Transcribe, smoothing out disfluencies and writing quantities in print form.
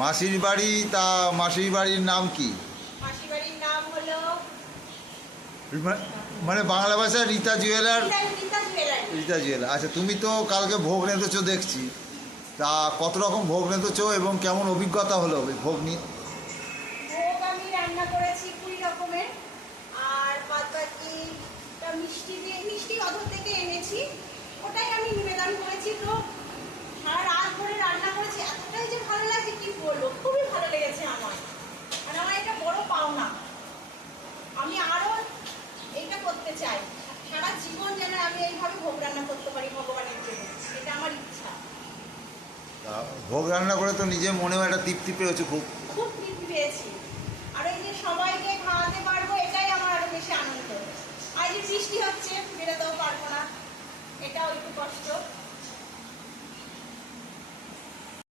মাসির বাড়ি, তা মাসির বাড়ির নাম কি? মাসির বাড়ির নাম হলো মানে বাংলা ভাষায় রীতা জুয়েলার। রীতা জুয়েলার। আচ্ছা, তুমি তো কালকে ভোগ নেতেছো দেখছি, তা কত রকম ভোগ নেতেছো এবং কেমন অভিজ্ঞতা হলো ভোগ নিয়ে? ভোগ আমি রান্না করেছি 20 রকমের, আর বাদ বাকি মিষ্টি অধর থেকে এনেছি, ওটাই আমি নিবেদন করেছি। তো সারা রাত ধরে রান্না করেছি, এতটাই যে ভালো লাগে কি বলবো, খুবই ভালো লেগেছে আমার। আর আমার এটা বড় পাওনা, আমি আরো এইটা করতে চাই, সারা জীবন যেন আমি এইভাবে ভোগ রান্না করতে পারি ভগবানের জন্য, এটা আমার ইচ্ছা। ভোগ রান্না করে তো নিজের মনেও একটা তৃপ্তি পেয়েছো? খুব তৃপ্তি পেয়েছি, আর এই যে সবাইকে খাওয়াতে পারবো, এটাই আমার আরো বেশি আনন্দ। আর যে বৃষ্টি হচ্ছে, বেরোতেও পারবো না, এটাও একটু কষ্ট।